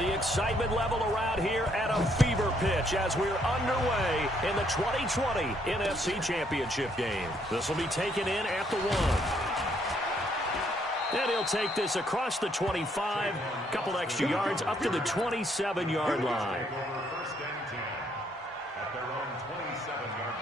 The excitement level around here at a fever pitch as we're underway in the 2020 NFC Championship game. This will be taken in at the 1. And he'll take this across the 25, a couple extra yards up to the 27-yard line. At their own 27-yard line.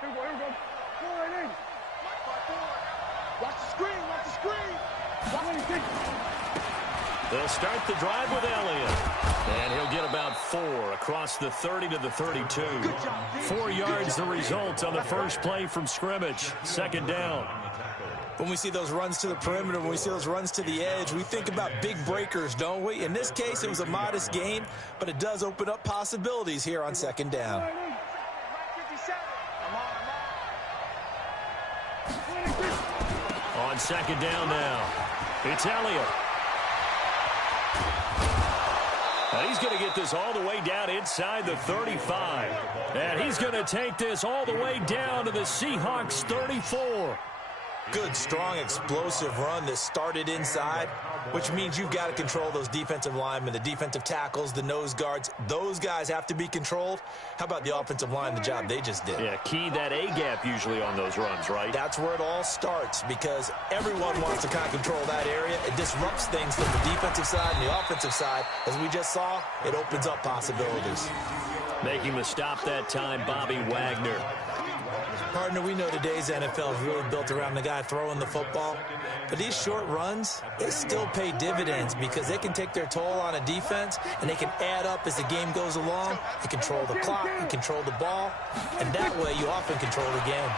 Here we go. Pull right in. Watch the screen. Watch the screen. They'll start the drive with Elliott. And he'll get about 4 across the 30 to the 32. 4 yards the result on the first play from scrimmage. Second down. When we see those runs to the perimeter, when we see those runs to the edge, we think about big breakers, don't we? In this case, it was a modest gain, but it does open up possibilities here on second down. On second down now, it's Elliott. And he's going to get this all the way down inside the 35. And he's going to take this all the way down to the Seahawks 34. Good, strong, explosive run that started inside, which means you've got to control those defensive linemen, the defensive tackles, the nose guards. Those guys have to be controlled. How about the offensive line, the job they just did? Yeah, key that A-gap usually on those runs, right? That's where it all starts because everyone wants to kind of control that area. It disrupts things from the defensive side and the offensive side. As we just saw, it opens up possibilities. Making the stop that time, Bobby Wagner. Partner, we know today's NFL is really built around the guy throwing the football. But these short runs, they still pay dividends because they can take their toll on a defense and they can add up as the game goes along. You control the clock, you control the ball, and that way you often control the game.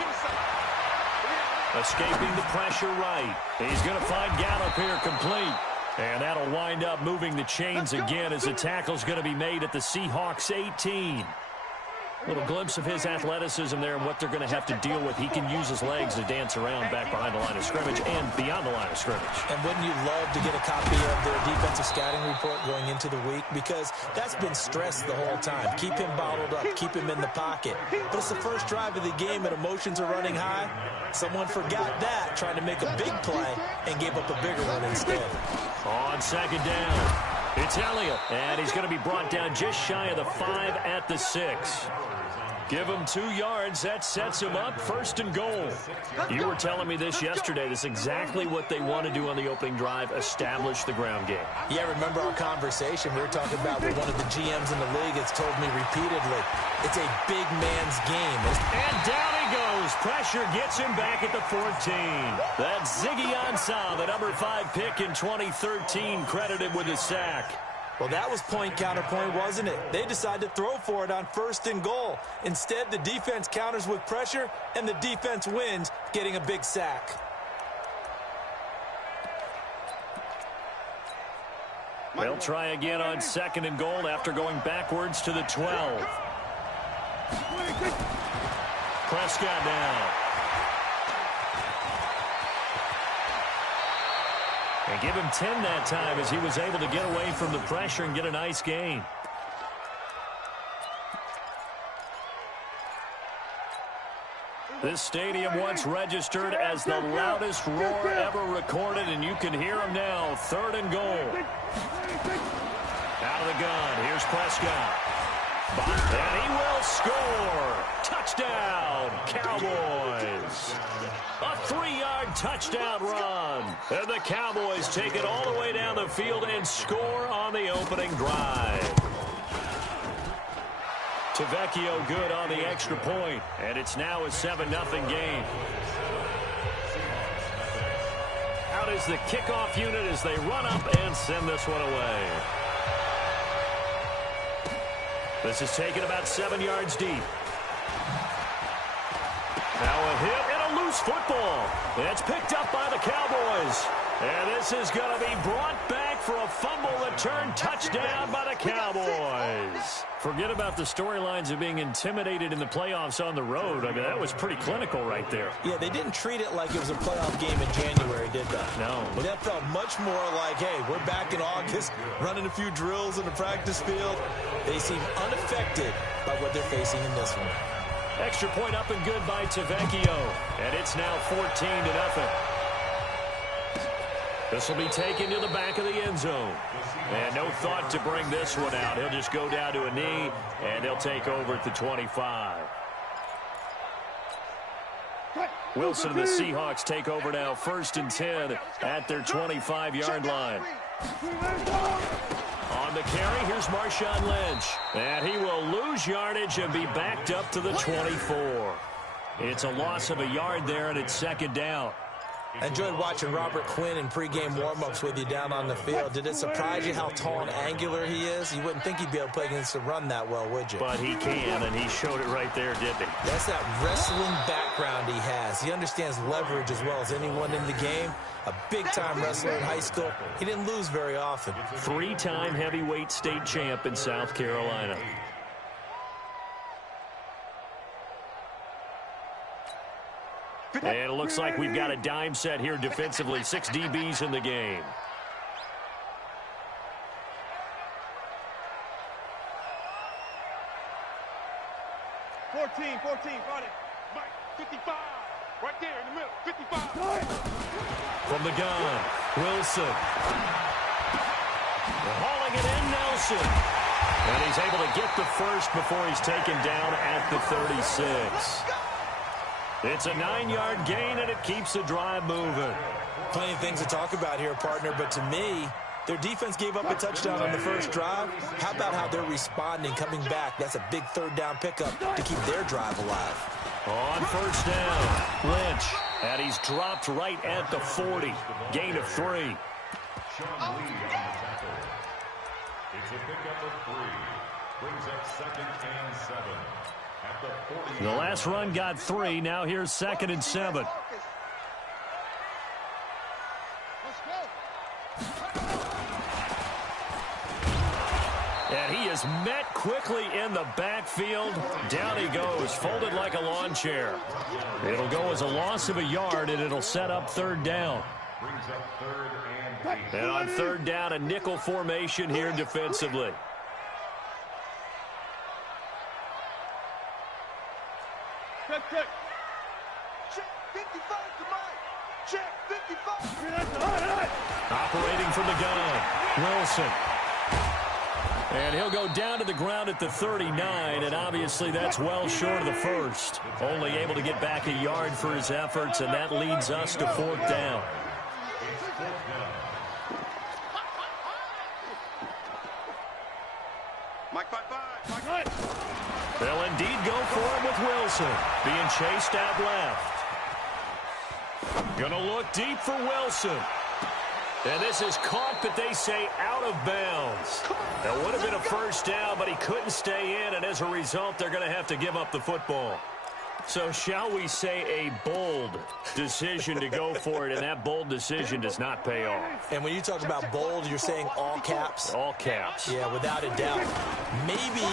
Escaping the pressure right. He's going to find Gallup here complete. And that'll wind up moving the chains again as the tackle's going to be made at the Seahawks 18. Little glimpse of his athleticism there and what they're going to have to deal with. He can use his legs to dance around back behind the line of scrimmage and beyond the line of scrimmage. And wouldn't you love to get a copy of their defensive scouting report going into the week? Because that's been stressed the whole time. Keep him bottled up. Keep him in the pocket. But it's the first drive of the game and emotions are running high. Someone forgot that, trying to make a big play and gave up a bigger one instead. On second down, it's Elliott. And he's going to be brought down just shy of the 5 at the 6. Give him 2 yards. That sets him up. First and goal. You were telling me this yesterday. This is exactly what they want to do on the opening drive, establish the ground game. Yeah, remember our conversation? We were talking about what one of the GMs in the league has told me repeatedly. It's a big man's game. And down he goes. Pressure gets him back at the 14. That's Ziggy Ansah, the number 5 pick in 2013, credited with a sack. Well, that was point counterpoint, wasn't it? They decided to throw for it on first and goal. Instead, the defense counters with pressure, and the defense wins, getting a big sack. They'll try again on second and goal after going backwards to the 12. Prescott now. And give him 10 that time as he was able to get away from the pressure and get a nice gain. This stadium once registered as the loudest roar ever recorded, and you can hear him now. Third and goal. Out of the gun. Here's Prescott. And he will score. Touchdown, Cowboys. A 3-yard touchdown run. And the Cowboys take it all the way down the field and score on the opening drive. Tavecchio good on the extra point, and it's now a 7-0 game. Out is the kickoff unit as they run up and send this one away. This is taken about 7 yards deep. Now a hit and a loose football. It's picked up by the Cowboys. And this is going to be brought back for a fumble return touchdown by the Cowboys. Forget about the storylines of being intimidated in the playoffs on the road. I mean, that was pretty clinical right there. Yeah, they didn't treat it like it was a playoff game in January, did they? No. But that felt much more like, hey, we're back in August, running a few drills in the practice field. They seem unaffected by what they're facing in this one. Extra point up and good by Tavecchio. And it's now 14-0. This will be taken to the back of the end zone. And no thought to bring this one out. He'll just go down to a knee, and they'll take over at the 25. Wilson and the Seahawks take over now, 1st and 10 at their 25-yard line. On the carry, here's Marshawn Lynch. And he will lose yardage and be backed up to the 24. It's a loss of a yard there, and it's 2nd down. I enjoyed watching Robert Quinn in pregame warm-ups with you down on the field. Did it surprise you how tall and angular he is? You wouldn't think he'd be able to play against the run that well, would you? But he can, and he showed it right there, didn't he? That's that wrestling background he has. He understands leverage as well as anyone in the game. A big-time wrestler in high school. He didn't lose very often. 3-time heavyweight state champ in South Carolina. And it looks like we've got a dime set here defensively. 6 DBs in the game. Fourteen, got it. Mike, 55. Right there in the middle, 55. From the gun, Wilson. Hauling it in, Nelson. And he's able to get the first before he's taken down at the 36. It's a 9-yard gain, and it keeps the drive moving. Plenty of things to talk about here, partner, but to me, their defense gave up a touchdown on the first drive. How about how they're responding, coming back? That's a big 3rd down pickup to keep their drive alive. On 1st down, Lynch. And he's dropped right at the 40. Gain of 3. Sean Lee on the tackle. It's a pickup of 3. Brings up 2nd and 7. At the 40. The last run got 3. Now here's 2nd and 7. And he is met quickly in the backfield. Down he goes, folded like a lawn chair. It'll go as a loss of a yard, and it'll set up 3rd down. Brings up 3rd and 8. And on 3rd down, a nickel formation here defensively. Check. Check 55 to Mike. Check 55. Operating from the gun, Wilson. And he'll go down to the ground at the 39, and obviously that's well short of the first. Only able to get back a yard for his efforts, and that leads us to 4th down. Mike, bye. They'll indeed go for it with Wilson. Being chased out left. Gonna look deep for Wilson. And this is caught, but they say out of bounds. That would have been a 1st down, but he couldn't stay in, and as a result, they're going to have to give up the football. So shall we say a bold decision to go for it, and that bold decision does not pay off. And when you talk about bold, you're saying all caps? All caps. Yeah, without a doubt. Maybe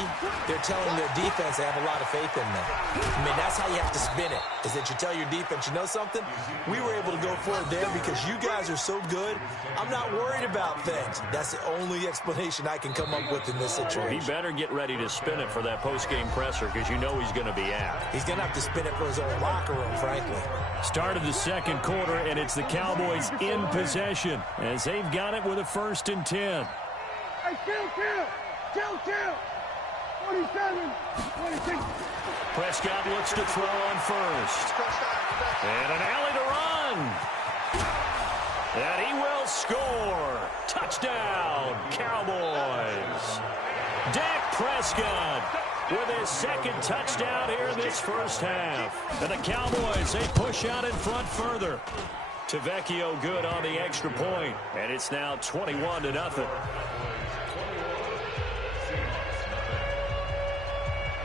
they're telling their defense they have a lot of faith in them. I mean, that's how you have to spin it, is that you tell your defense, you know something? We were able to go for it there because you guys are so good. I'm not worried about things. That's the only explanation I can come up with in this situation. He better get ready to spin it for that post-game presser because you know he's going to be out. He's going to have to spin it for his own locker room, frankly. Start of the 2nd quarter, and it's the Cowboys in possession as they've got it with a 1st and 10. Hey, kill. 27, 26. Prescott looks to throw on 1st. And an alley to run. And he will score. Touchdown, Cowboys. Dak Prescott with his 2nd touchdown here in this 1st half. And the Cowboys, they push out in front further. Tavecchio good on the extra point. And it's now 21-0.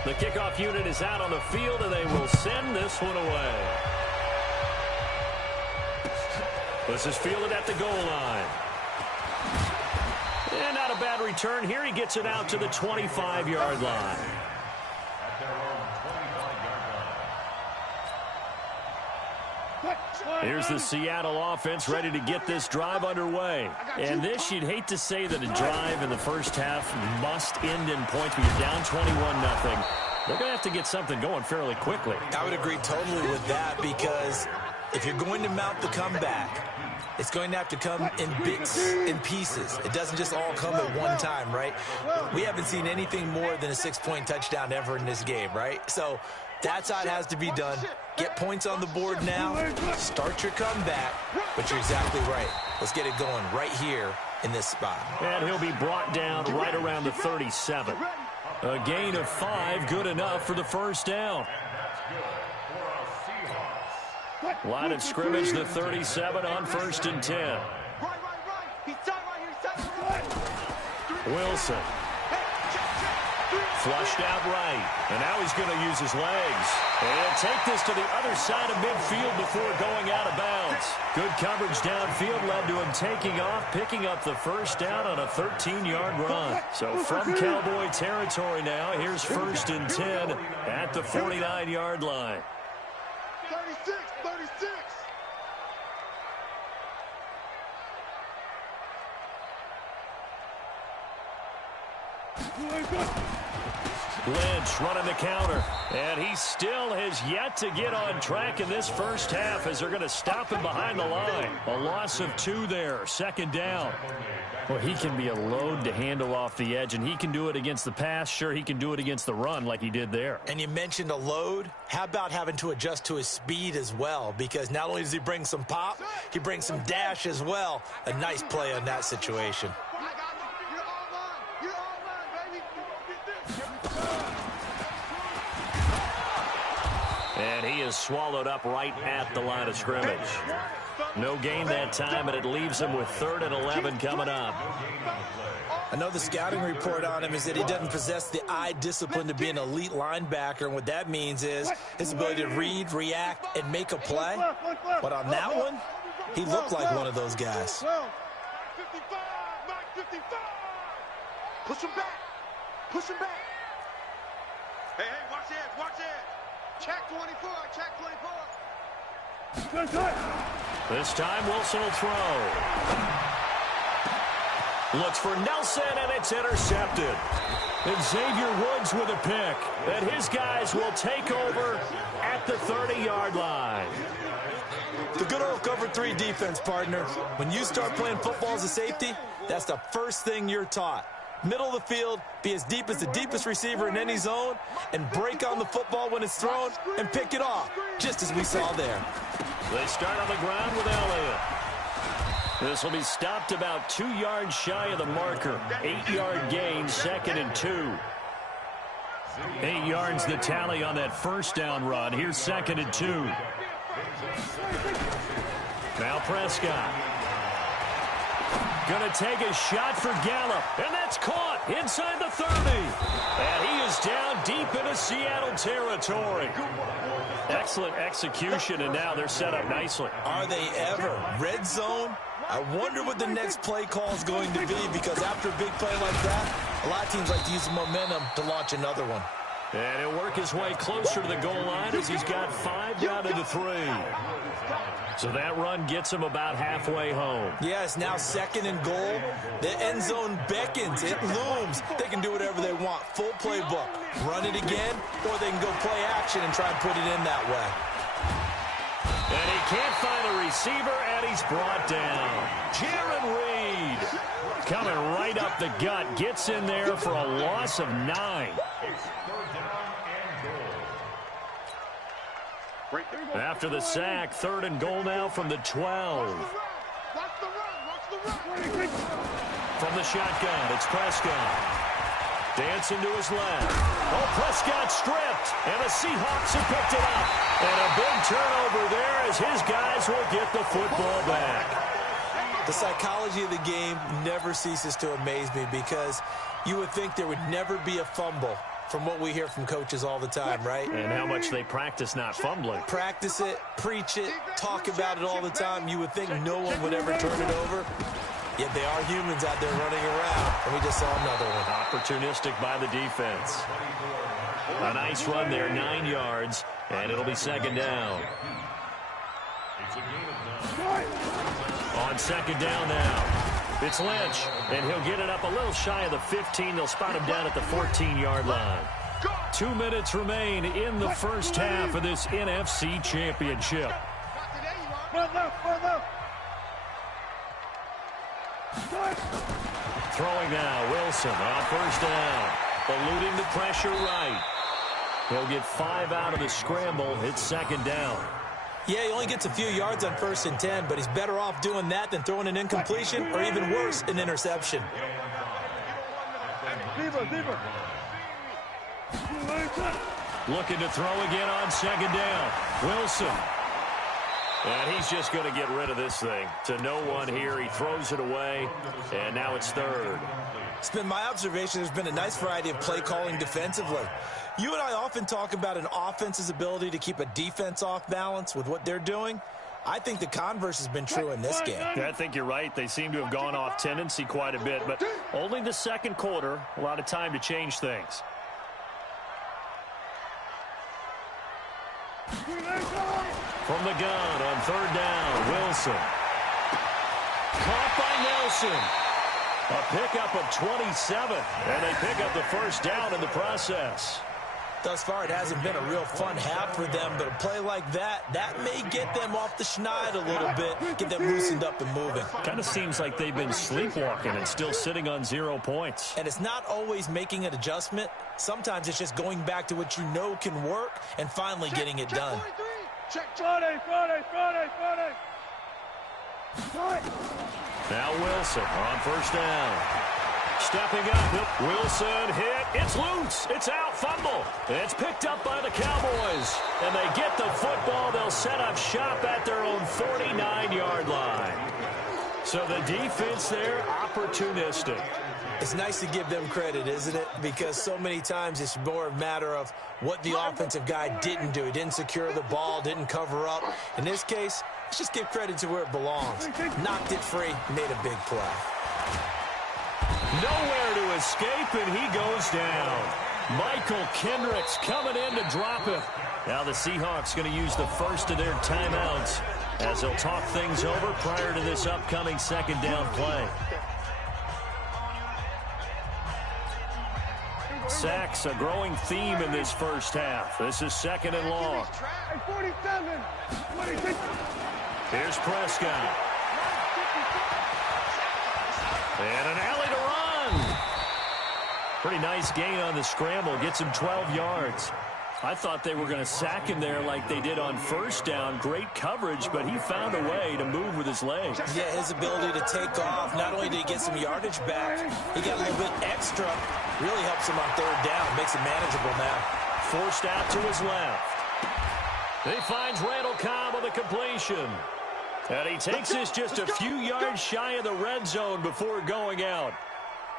The kickoff unit is out on the field, and they will send this one away. This is fielded at the goal line. a bad return here. He gets it out to the 25-yard line. At their own 25-yard line. Here's the Seattle offense ready to get this drive underway. And this, you'd hate to say that a drive in the first half must end in points, but you're down 21-0. They're going to have to get something going fairly quickly. I would agree totally with that, because if you're going to mount the comeback, it's going to have to come in bits and pieces. It doesn't just all come at one time, right? We haven't seen anything more than a 6-point touchdown ever in this game, right? So that's how it has to be done. Get points on the board now, start your comeback, but you're exactly right. Let's get it going right here in this spot. And he'll be brought down right around the 37. A gain of 5, good enough for the first down. Line of scrimmage, the 37 on 1st and 10. Wilson. Flushed out right. And now he's going to use his legs. And he'll take this to the other side of midfield before going out of bounds. Good coverage downfield led to him taking off, picking up the first down on a 13-yard run. So from Cowboy territory now, here's 1st and 10 at the 49-yard line. 36. Lynch running the counter, and he still has yet to get on track in this first half as they're going to stop him behind the line. A loss of 2 there, 2nd down. Well, he can be a load to handle off the edge, and he can do it against the pass. Sure, he can do it against the run like he did there. And you mentioned a load. How about having to adjust to his speed as well? Because not only does he bring some pop, he brings some dash as well. A nice play on that situation. And he is swallowed up right at the line of scrimmage. No gain that time, and it leaves him with 3rd and 11 coming up. I know the scouting report on him is that he doesn't possess the eye discipline to be an elite linebacker, and what that means is his ability to read, react, and make a play. But on that one, he looked like one of those guys. 55. Push him back. Hey, watch it. Check 24. This time Wilson will throw. Looks for Nelson, and it's intercepted. And Xavier Woods with a pick. And his guys will take over at the 30-yard line. The good old cover 3 defense, partner. When you start playing football as a safety, that's the first thing you're taught. Middle of the field, be as deep as the deepest receiver in any zone, and break on the football when it's thrown and pick it off, just as we saw there. They start on the ground with Elliott. This will be stopped about 2 yards shy of the marker. 8-yard gain, 2nd and 2. 8 yards the tally on that first down run. Here's 2nd and 2. Now Prescott. Going to take a shot for Gallup, and that's caught inside the 30. And he is down deep into Seattle territory. Excellent execution, and now they're set up nicely. Are they ever? Red zone? I wonder what the next play call is going to be, because after a big play like that, a lot of teams like to use the momentum to launch another one. And he'll work his way closer to the goal line as he's got 5 down to the 3. So that run gets him about halfway home. Yes, now 2nd and goal. The end zone beckons. It looms. They can do whatever they want. Full playbook. Run it again, or they can go play action and try and put it in that way. And he can't find a receiver, and he's brought down. Jaron Reed coming right up the gut. Gets in there for a loss of 9. After the sack, 3rd and goal now from the 12. From the shotgun, it's Prescott. Dancing to his left. Oh, Prescott stripped, and the Seahawks have picked it up. And a big turnover there as his guys will get the football back. The psychology of the game never ceases to amaze me, because you would think there would never be a fumble from what we hear from coaches all the time, right? And how much they practice not fumbling. Practice it, preach it, talk about it all the time. You would think no one would ever turn it over. Yet they are humans out there running around, and we just saw another one. Opportunistic by the defense. A nice run there, 9 yards, and it'll be second down. On second down now, it's Lynch, and he'll get it up a little shy of the 15. They'll spot him down at the 14-yard line. 2 minutes remain in the first half of this NFC Championship. Throwing now, Wilson on first down. Eluding the pressure right. He'll get 5 out of the scramble. It's second down. Yeah, he only gets a few yards on 1st and 10, but he's better off doing that than throwing an incompletion or even worse, an interception. Looking to throw again on second down. Wilson. And he's just going to get rid of this thing. To no one here. He throws it away, and now it's third. It's been my observation there's been a nice variety of play calling defensively. You and I often talk about an offense's ability to keep a defense off balance with what they're doing. I think the converse has been true in this game. I think you're right. They seem to have gone off tendency quite a bit, but only the second quarter. A lot of time to change things. From the gun on third down, Wilson. Caught by Nelson. A pickup of 27, and they pick up the first down in the process. Thus far, it hasn't been a real fun half for them, but a play like that may get them off the schneid a little bit, get them loosened up and moving. Kind of seems like they've been sleepwalking and still sitting on 0 points. And it's not always making an adjustment. Sometimes it's just going back to what you know can work and finally getting it done. Friday. Now Wilson on first down. Stepping up, Wilson hit. It's loose. It's out. Fumble. It's picked up by the Cowboys. And they get the football. They'll set up shop at their own 49-yard line. So the defense there, opportunistic. It's nice to give them credit, isn't it? Because so many times it's more a matter of what the offensive guy didn't do. He didn't secure the ball, didn't cover up. In this case, let's just give credit to where it belongs. Knocked it free, made a big play. Nowhere to escape, and he goes down. Michael Kendricks coming in to drop him. Now the Seahawks going to use the first of their timeouts as they'll talk things over prior to this upcoming second down play. Sacks, a growing theme in this first half. This is second and long. Here's Prescott. And an alley to run. Pretty nice gain on the scramble. Gets him 12 yards. I thought they were going to sack him there like they did on first down. Great coverage, but he found a way to move with his legs. Yeah, his ability to take off. Not only did he get some yardage back, he got a little bit extra. Really helps him on third down. Makes it manageable now. Forced out to his left. He finds Randall Cobb on the completion. And he takes this just a few yards shy of the red zone before going out.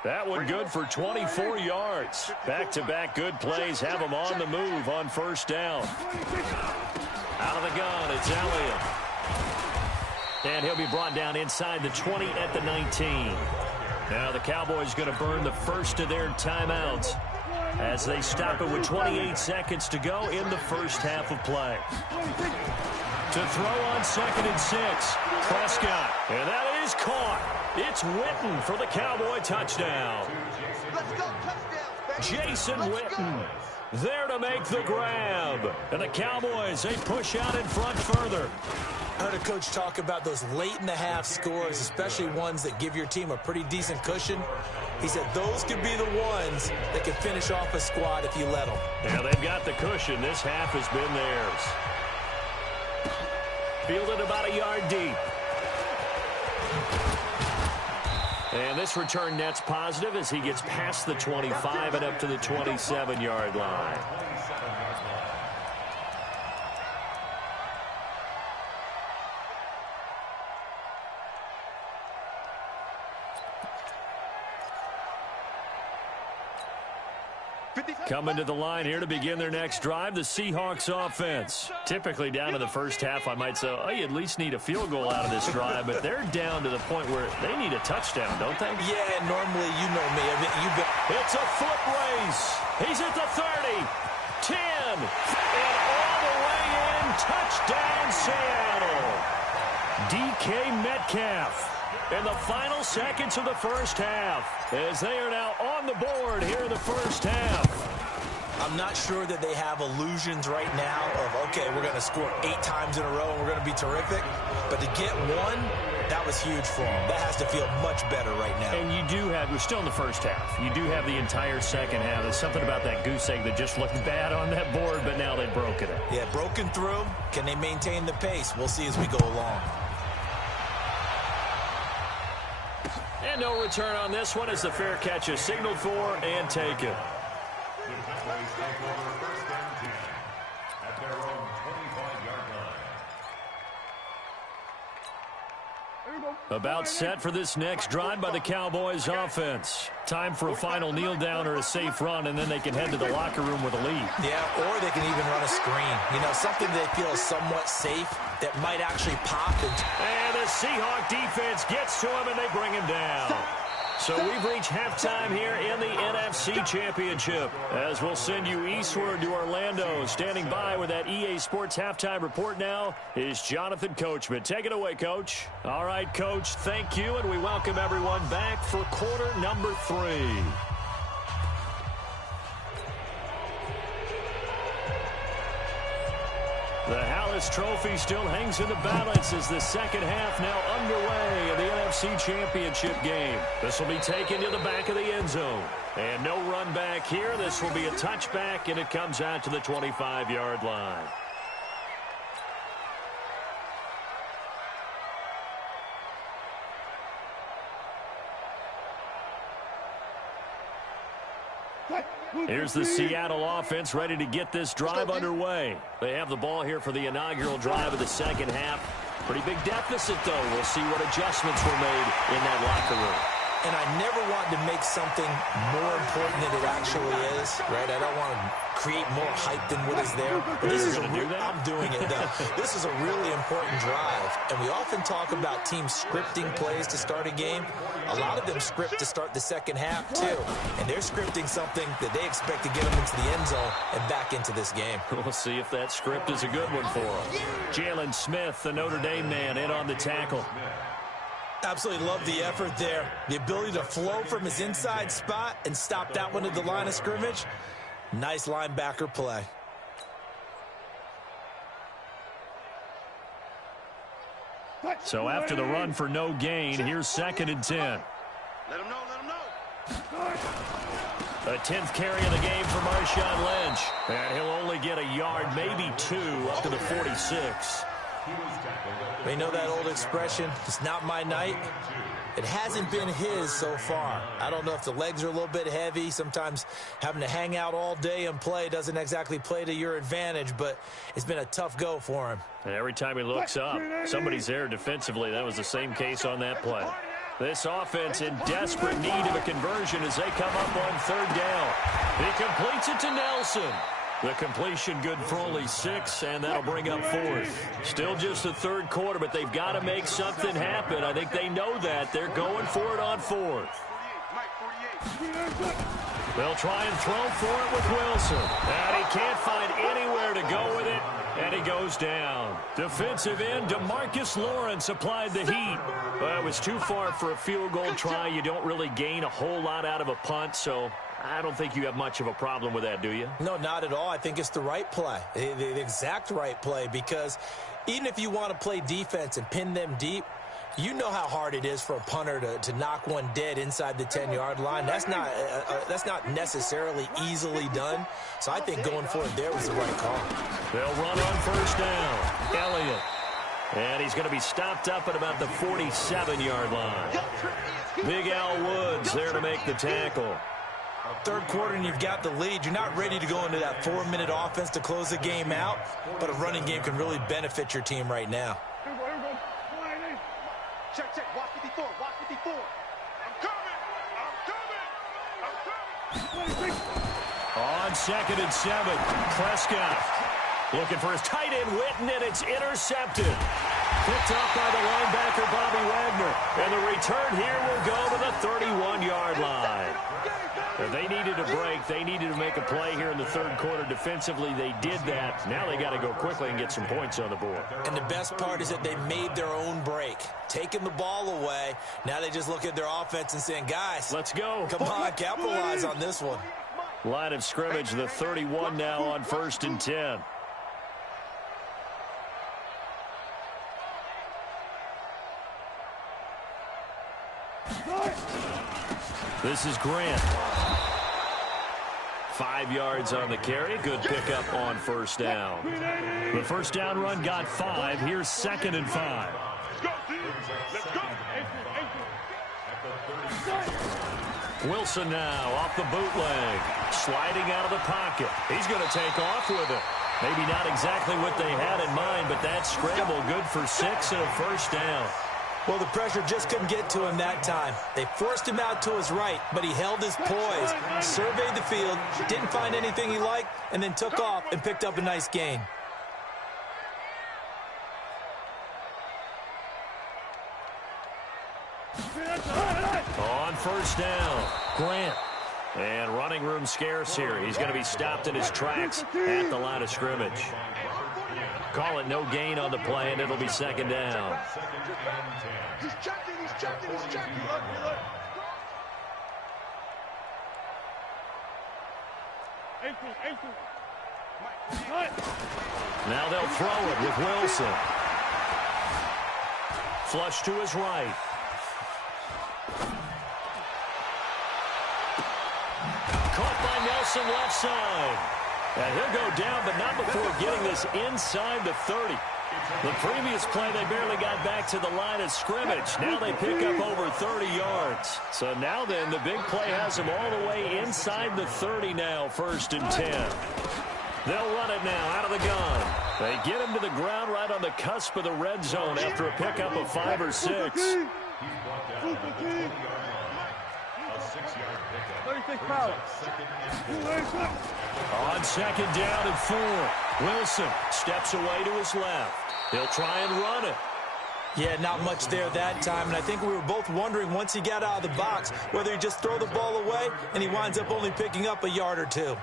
That one good for 24 yards. Back-to-back good plays have him on the move on first down. Out of the gun, it's Elliott. And he'll be brought down inside the 20 at the 19. Now the Cowboys going to burn the first of their timeouts as they stop it with 28 seconds to go in the first half of play. To throw on 2nd and 6, Prescott. And that is caught. It's Witten for the Cowboy touchdown. Jason Witten there to make the grab. And the Cowboys, they push out in front further. I heard a coach talk about those late-in-the-half scores, especially ones that give your team a pretty decent cushion. He said those could be the ones that could finish off a squad if you let them. Yeah, they've got the cushion. This half has been theirs. Fielded about a yard deep. And this return net's positive as he gets past the 25 and up to the 27-yard line. Coming to the line here to begin their next drive, the Seahawks offense. Typically down in the first half, I might say, oh, you at least need a field goal out of this drive, but they're down to the point where they need a touchdown, don't they? Yeah, normally, you know me. It's a foot race. He's at the 30, 10, and all the way in. Touchdown, Seattle. DK Metcalf. In the final seconds of the first half, as they are now on the board here in the first half. I'm not sure that they have illusions right now of, okay, we're going to score 8 times in a row and we're going to be terrific. But to get one, that was huge for them. That has to feel much better right now. And you do have, we're still in the first half. You do have the entire second half. There's something about that goose egg that just looked bad on that board, but now they've broken it. Yeah, broken through. Can they maintain the pace? We'll see as we go along. And no return on this one as the fair catch is signaled for and taken. The Cowboys take over first and 10 at their own 25-yard line. About set for this next drive by the Cowboys offense. Time for a final kneel down or a safe run, and then they can head to the locker room with a lead. Yeah, or they can even run a screen. You know, something they feel is somewhat safe that might actually pop. And the Seahawk defense gets to him, and they bring him down. So we've reached halftime here in the NFC Championship, as we'll send you eastward to Orlando. Standing by with that EA Sports halftime report now is Jonathan Coachman. Take it away, Coach. All right, Coach, thank you, and we welcome everyone back for quarter number 3. The Hallis Trophy still hangs in the balance as the second half now underway in the NFC Championship game. This will be taken to the back of the end zone. And no run back here. This will be a touchback, and it comes out to the 25-yard line. Here's the Seattle offense ready to get this drive underway. They have the ball here for the inaugural drive of the second half. Pretty big deficit, though. We'll see what adjustments were made in that locker room. And I never want to make something more important than it actually is, right? I don't want to create more hype than what is there. But this is I'm doing it, though. This is a really important drive. And we often talk about teams scripting plays to start a game. A lot of them script to start the second half, too. And they're scripting something that they expect to get them into the end zone and back into this game. We'll see if that script is a good one for them. Jalen Smith, the Notre Dame man, in on the tackle. Absolutely love the effort there. The ability to flow from his inside spot and stop that one at the line of scrimmage. Nice linebacker play. So after the run for no gain, here's 2nd and 10. Let him know. A 10th carry of the game for Marshawn Lynch. And he'll only get a yard, maybe 2, up to the 46. We know that old expression, it's not my night. It hasn't been his so far. I don't know if the legs are a little bit heavy. Sometimes having to hang out all day and play doesn't exactly play to your advantage, but it's been a tough go for him. And every time he looks up, somebody's there defensively. That was the same case on that play. This offense in desperate need of a conversion as they come up on 3rd down. He completes it to Nelson. The completion good for only 6, and that'll bring up 4th. Still just the 3rd quarter, but they've got to make something happen. I think they know that. They're going for it on 4th. They'll try and throw for it with Wilson. And he can't find anywhere to go with it, and he goes down. Defensive end, DeMarcus Lawrence applied the heat. But it was too far for a field goal try. You don't really gain a whole lot out of a punt, so I don't think you have much of a problem with that, do you? No, not at all. I think it's the right play, the exact right play, because even if you want to play defense and pin them deep, you know how hard it is for a punter to knock one dead inside the 10-yard line. That's not necessarily easily done. So I think going for it there was the right call. They'll run on 1st down. Elliott. And he's going to be stopped up at about the 47-yard line. Big Al Woods there to make the tackle. 3rd quarter and you've got the lead. You're not ready to go into that 4-minute offense to close the game out, but a running game can really benefit your team right now. Check. Watch 54. Watch 54. I'm coming. On 2nd and 7, Prescott looking for his tight end, Witten, and it's intercepted. Picked up by the linebacker, Bobby Wagner. And the return here will go to the 31-yard line. If they needed a break, they needed to make a play here in the third quarter. Defensively, they did that. Now they got to go quickly and get some points on the board. And the best part is that they made their own break, taking the ball away. Now they just look at their offense and saying, guys, let's go. Come on, capitalize on this one. Line of scrimmage, the 31 now on 1st and 10. This is Grant. 5 yards on the carry. Good pickup on first down. The first down run got 5. Here's 2nd and 5. Wilson now off the bootleg. Sliding out of the pocket. He's going to take off with it. Maybe not exactly what they had in mind, but that scramble good for 6 and a first down. Well, the pressure just couldn't get to him that time. They forced him out to his right, but he held his poise, surveyed the field, didn't find anything he liked, and then took off and picked up a nice gain. On first down, Grant. And running room scarce here. He's going to be stopped in his tracks at the line of scrimmage. Call it no gain on the play, and it'll be 2nd down. He's checking. Now they'll throw it with Wilson. Flush to his right. Caught by Nelson left side. And he'll go down, but not before getting this inside the 30. The previous play, they barely got back to the line of scrimmage. Now they pick up over 30 yards. So now then, the big play has them all the way inside the 30 now, 1st and 10. They'll run it now out of the gun. They get him to the ground right on the cusp of the red zone after a pickup of 5 or 6. On 2nd down and 4, Wilson steps away to his left. He'll try and run it. Yeah, not much there that time, and I think we were both wondering once he got out of the box whether he just throw the ball away and he winds up only picking up a yard or 2.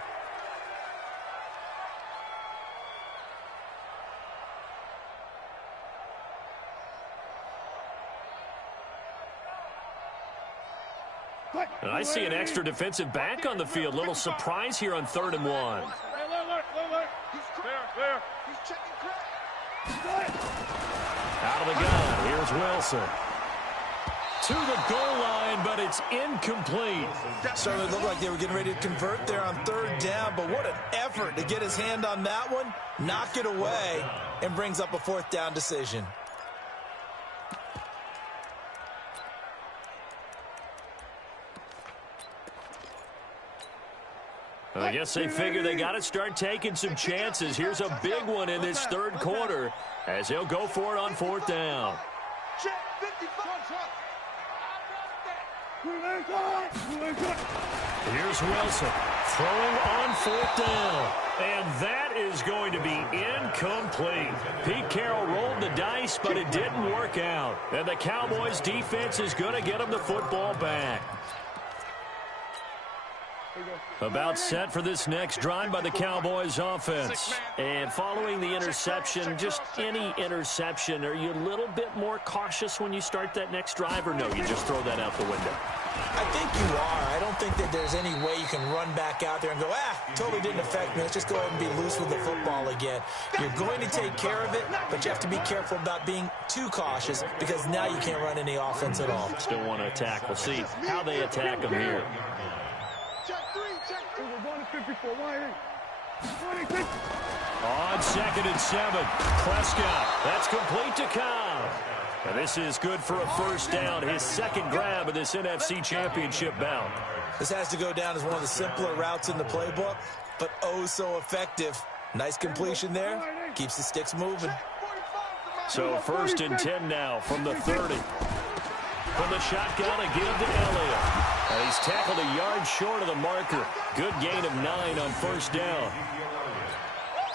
And I see an extra defensive back on the field. Little surprise here on 3rd and 1. He's checking crack. Out of the gun. Here's Wilson. To the goal line, but it's incomplete. Certainly looked like they were getting ready to convert there on 3rd down, but what an effort to get his hand on that one, knock it away, and brings up a 4th down decision. I guess they figure they got to start taking some chances. Here's a big one in this 3rd quarter as they'll go for it on 4th down. Here's Wilson throwing on 4th down. And that is going to be incomplete. Pete Carroll rolled the dice, but it didn't work out. And the Cowboys defense is going to get them the football back. About set for this next drive by the Cowboys offense. And following the interception, just any interception, are you a little bit more cautious when you start that next drive, or no, you just throw that out the window? I think you are. I don't think that there's any way you can run back out there and go, totally didn't affect me. Let's just go ahead and be loose with the football again. You're going to take care of it, but you have to be careful about being too cautious because now you can't run any offense at all. Still want to attack. We'll see how they attack them here. On 2nd and 7, Prescott. That's complete to Cobb. And this is good for a first down. His 2nd grab of this NFC Championship bout. This has to go down as one of the simpler routes in the playbook, but oh so effective. Nice completion there. Keeps the sticks moving. So 1st and 10 now from the 30. From the shotgun, a give to Elliott. He's tackled a yard short of the marker. Good gain of 9 on first down.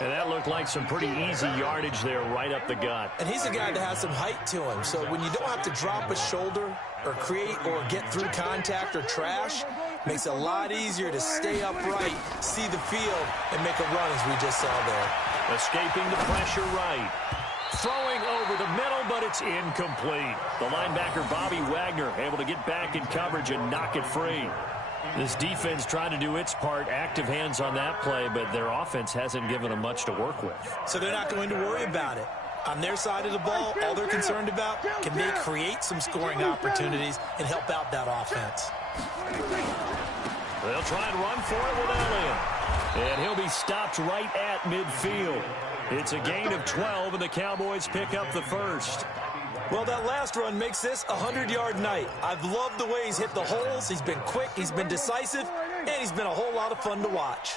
And that looked like some pretty easy yardage there right up the gut. And he's a guy that has some height to him. So when you don't have to drop a shoulder or create or get through contact or trash, makes it a lot easier to stay upright, see the field, and make a run as we just saw there. Escaping the pressure right. Throwing over the middle, but it's incomplete. The linebacker, Bobby Wagner, able to get back in coverage and knock it free. This defense trying to do its part, active hands on that play, but their offense hasn't given them much to work with. So they're not going to worry about it. On their side of the ball, all they're concerned about, can they create some scoring opportunities and help out that offense? They'll try and run for it with Elliott. And he'll be stopped right at midfield. It's a gain of 12, and the Cowboys pick up the first. Well, that last run makes this a 100-yard night. I've loved the way he's hit the holes. He's been quick, he's been decisive, and he's been a whole lot of fun to watch.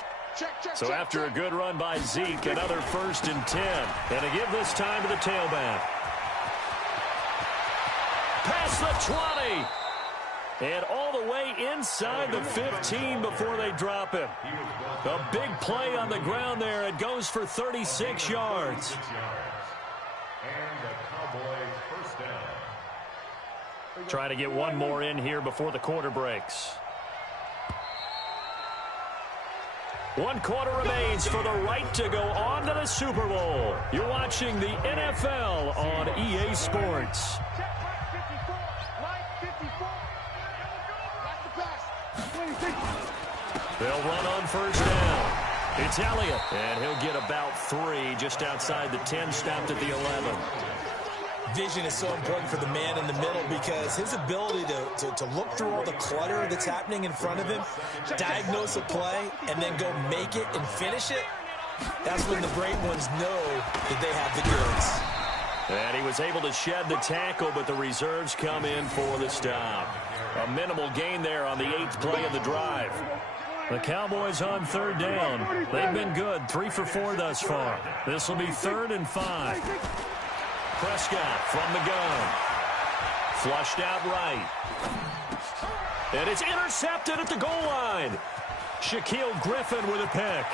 So after a good run by Zeke, another 1st and 10. And to give this time to the tailback. Past the 20. And all the way inside the 15 before they drop him. A big play on the ground there. It goes for 36 yards. Try to get one more in here before the quarter breaks. 1 quarter remains for the right to go on to the Super Bowl. You're watching the NFL on EA Sports. They'll run on first down. It's Elliott, and he'll get about 3 just outside the 10, stopped at the 11. Vision is so important for the man in the middle because his ability to look through all the clutter that's happening in front of him, diagnose a play, and then go make it and finish it, that's when the great ones know that they have the goods. And he was able to shed the tackle, but the reserves come in for the stop. A minimal gain there on the 8th play of the drive. The Cowboys on 3rd down. They've been good, 3 for 4 thus far. This will be 3rd and 5. Prescott from the gun. Flushed out right. And it's intercepted at the goal line. Shaquille Griffin with a pick.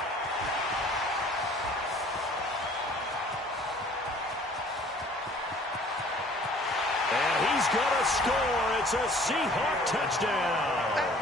And he's going to score. It's a Seahawk touchdown.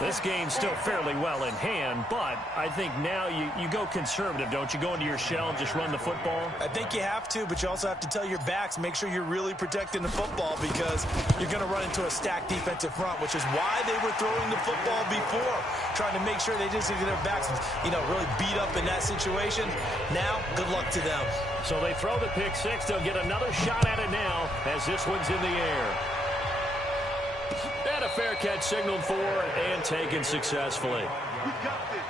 This game's still fairly well in hand, but I think now you go conservative, don't you? Go into your shell and just run the football? I think you have to, but you also have to tell your backs, make sure you're really protecting the football because you're going to run into a stacked defensive front, which is why they were throwing the football before, trying to make sure they just get their backs, really beat up in that situation. Now, good luck to them. So they throw the pick 6. They'll get another shot at it now as this one's in the air. And a fair catch signaled for and taken successfully. We got this.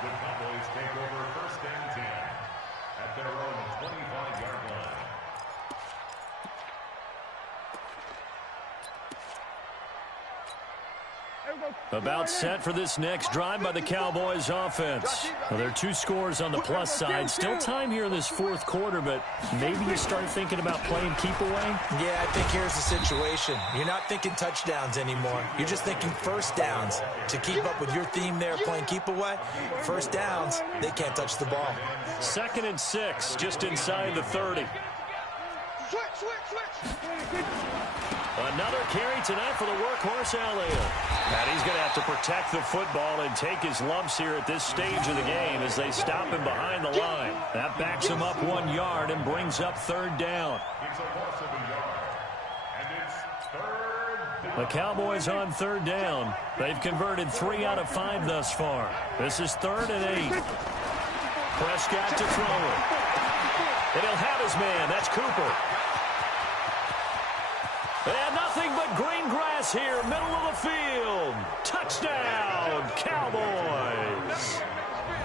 The Cowboys take over 1st and 10 at their own 25-yard line. About set for this next drive by the Cowboys offense. Well, there are 2 scores on the plus side. Still time here in this 4th quarter, but maybe you start thinking about playing keep away? Yeah, I think here's the situation. You're not thinking touchdowns anymore. You're just thinking first downs. To keep up with your theme there, playing keep away, first downs, they can't touch the ball. 2nd and 6, just inside the 30. Another carry tonight for the workhorse Elliott. And he's going to have to protect the football and take his lumps here at this stage of the game as they stop him behind the line. That backs him up 1 yard and brings up 3rd down. It's a loss of a yard, and it's 3rd down. The Cowboys on 3rd down. They've converted 3 out of 5 thus far. This is 3rd and 8. Prescott to throw it. And he'll have his man. That's Cooper. And nothing but green grass here, middle of the field. Touchdown, Cowboys.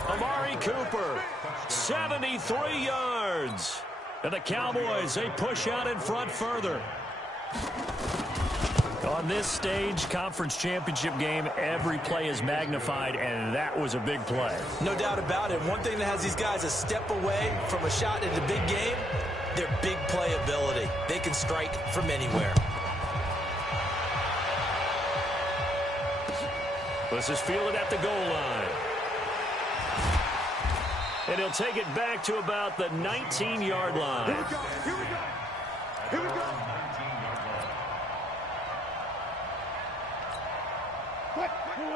Amari Cooper, 73 yards. And the Cowboys, they push out in front further. On this stage, conference championship game, every play is magnified, and that was a big play. No doubt about it. One thing that has these guys a step away from a shot at a big game, their big play ability. They can strike from anywhere. This is fielded at the goal line. And he'll take it back to about the 19-yard line. Here we go. Here we go. Here we go.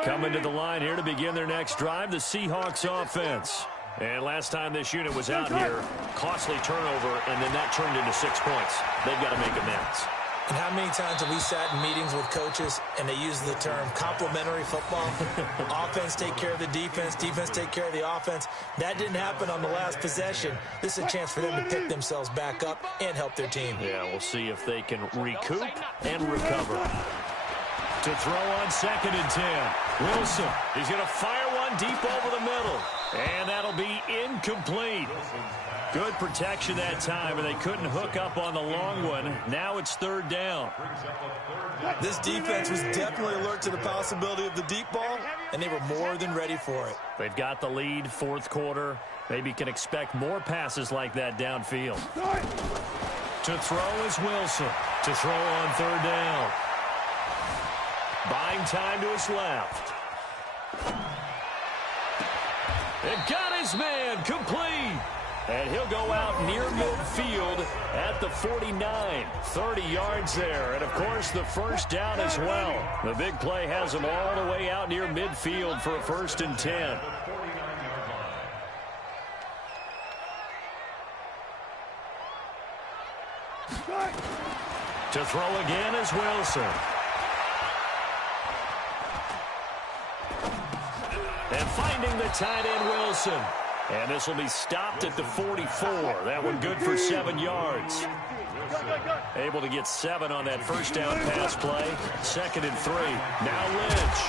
Coming to the line here to begin their next drive, the Seahawks offense. And last time this unit was out here, costly turnover, and then that turned into 6 points. They've got to make amends. And how many times have we sat in meetings with coaches and they use the term complementary football? Offense take care of the defense, defense take care of the offense. That didn't happen on the last possession. This is a chance for them to pick themselves back up and help their team. Yeah, we'll see if they can recoup and recover. To throw on 2nd and 10. Wilson, he's going to fire one deep over the middle. And that'll be incomplete. Good protection that time, and they couldn't hook up on the long one. Now it's 3rd down. This defense was definitely alert to the possibility of the deep ball, and they were more than ready for it. They've got the lead, 4th quarter. Maybe can expect more passes like that downfield. To throw is Wilson. To throw on 3rd down. Buying time to his left. And got his man complete. And he'll go out near midfield at the 49. 30 yards there. And, of course, the first down as well. The big play has him all the way out near midfield for a 1st and 10. To throw again is Wilson. And finding the tight end, Wilson. And this will be stopped at the 44. That one good for 7 yards. Able to get 7 on that first down pass play. 2nd and 3. Now Lynch.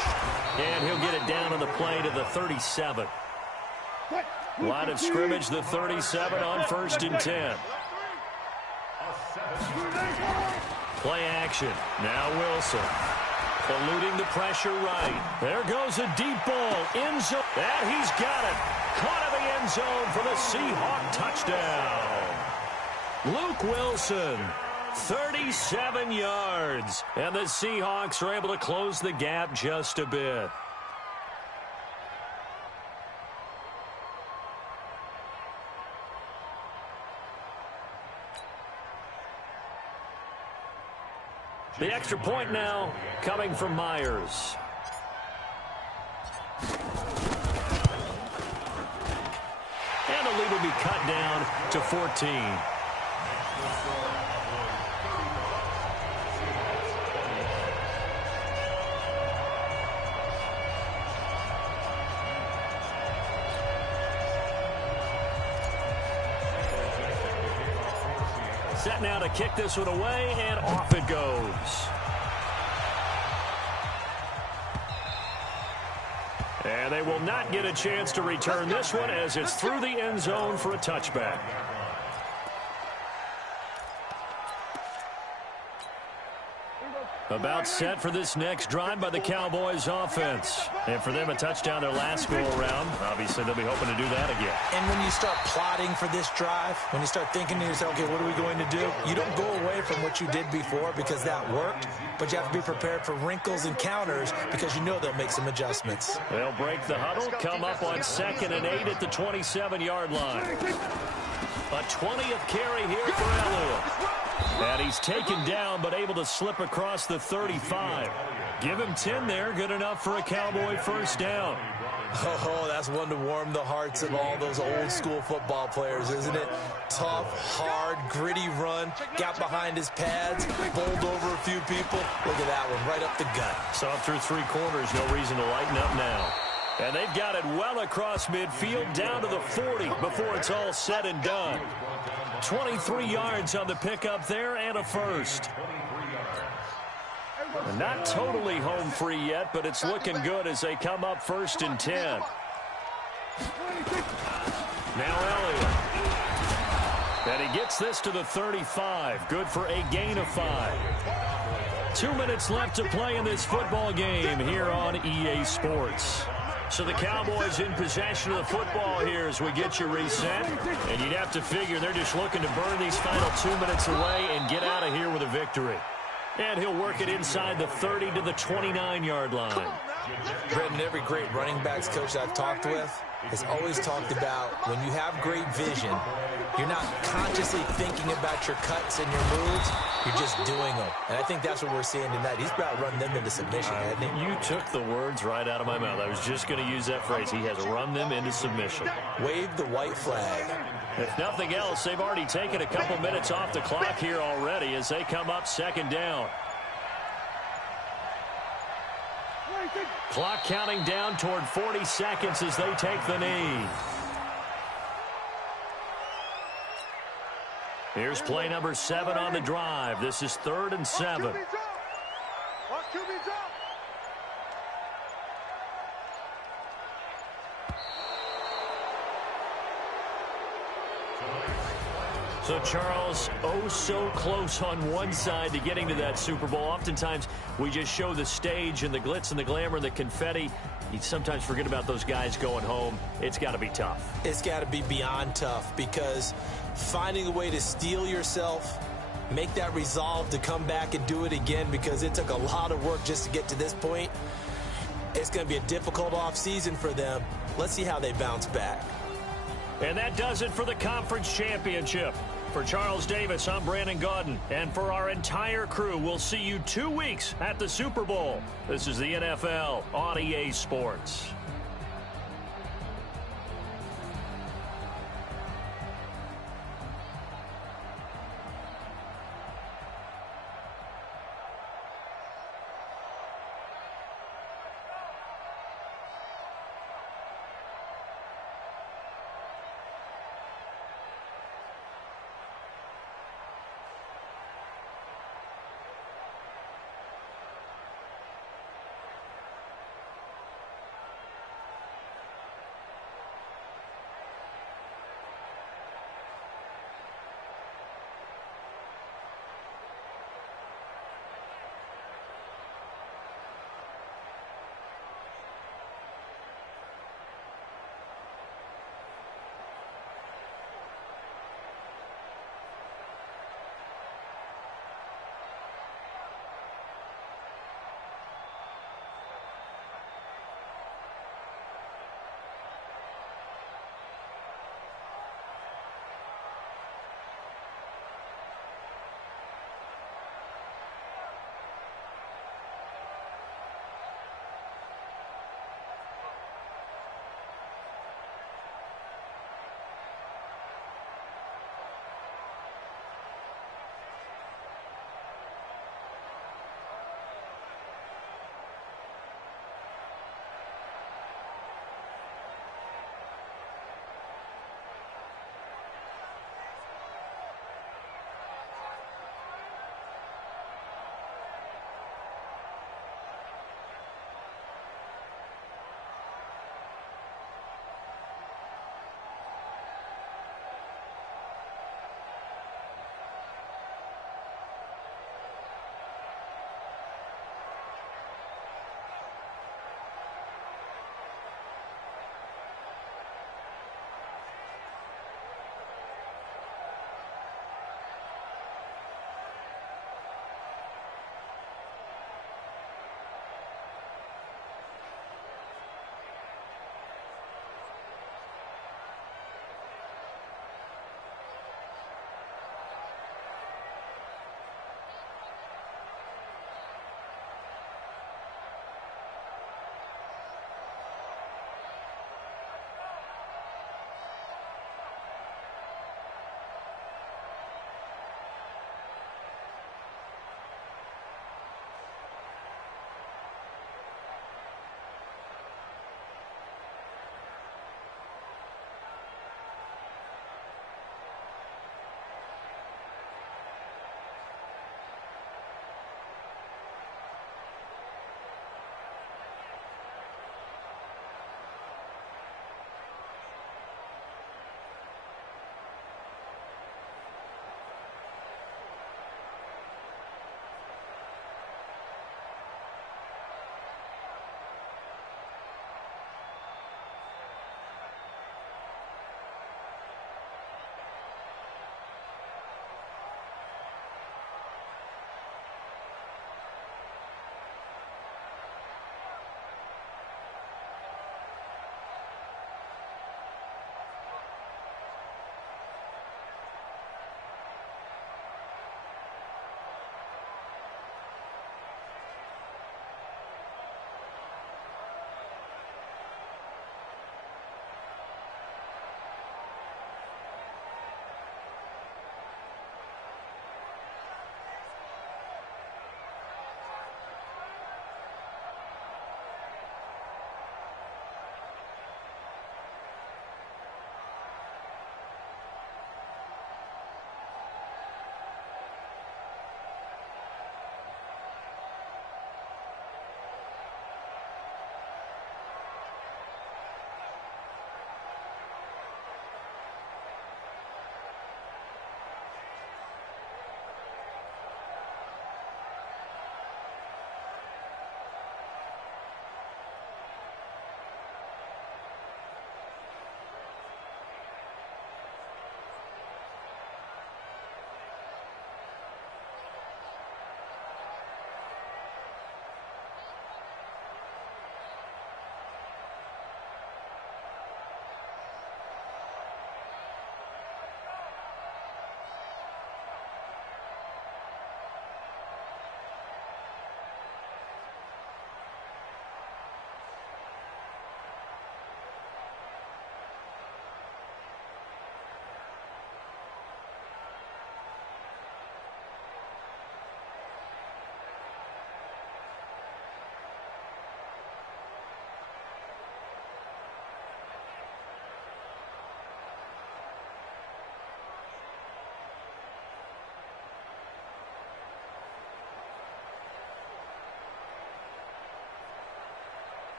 And he'll get it down on the play to the 37. Line of scrimmage, the 37 on 1st and 10. Play action. Now Wilson. Eluding the pressure right. There goes a deep ball. End zone. That he's got it. Caught in the end zone for the Seahawk touchdown. Luke Wilson, 37 yards. And the Seahawks are able to close the gap just a bit. The extra point now coming from Myers. And the lead will be cut down to 14. Set now to kick this one away, and off it goes. And they will not get a chance to return this one as it's through the end zone for a touchback. About set for this next drive by the Cowboys offense. And for them, a touchdown their last go-around. Obviously, they'll be hoping to do that again. And when you start plotting for this drive, when you start thinking to yourself, okay, what are we going to do? You don't go away from what you did before because that worked, but you have to be prepared for wrinkles and counters because you know they'll make some adjustments. They'll break the huddle, come up on 2nd and 8 at the 27-yard line. A 20th carry here for Elliott. And he's taken down, but able to slip across the 35. Give him 10 there. Good enough for a Cowboy first down. Oh, that's one to warm the hearts of all those old-school football players, isn't it? Tough, hard, gritty run. Got behind his pads, bowled over a few people. Look at that one, right up the gut. Saw through 3 quarters. No reason to lighten up now. And they've got it well across midfield, down to the 40 before it's all said and done. 23 yards on the pickup there and a first. And not totally home free yet, but it's looking good as they come up 1st and 10. Now Elliott. And he gets this to the 35. Good for a gain of 5. 2 minutes left to play in this football game here on EA Sports. So the Cowboys in possession of the football here as we get you reset. And you'd have to figure they're just looking to burn these final 2 minutes away and get out of here with a victory. And he'll work it inside the 30 to the 29-yard line. Brendan, every great running backs coach I've talked with has always talked about when you have great vision, you're not consciously thinking about your cuts and your moves, you're just doing them. And I think that's what we're seeing tonight. He's about running them into submission, hasn't he? You took the words right out of my mouth. I was just going to use that phrase. He has run them into submission. Wave the white flag. If nothing else, they've already taken a couple minutes off the clock here already as they come up second down. Clock counting down toward 40 seconds as they take the knee. Here's play number 7 on the drive. This is 3rd and 7. So, Charles, oh so close on one side to getting to that Super Bowl. Oftentimes, we just show the stage and the glitz and the glamour and the confetti. You sometimes forget about those guys going home. It's got to be tough. It's got to be beyond tough because finding a way to steel yourself, make that resolve to come back and do it again because it took a lot of work just to get to this point. It's going to be a difficult offseason for them. Let's see how they bounce back. And that does it for the conference championship. For Charles Davis, I'm Brandon Gaudin. And for our entire crew, we'll see you 2 weeks at the Super Bowl. This is the NFL on EA Sports.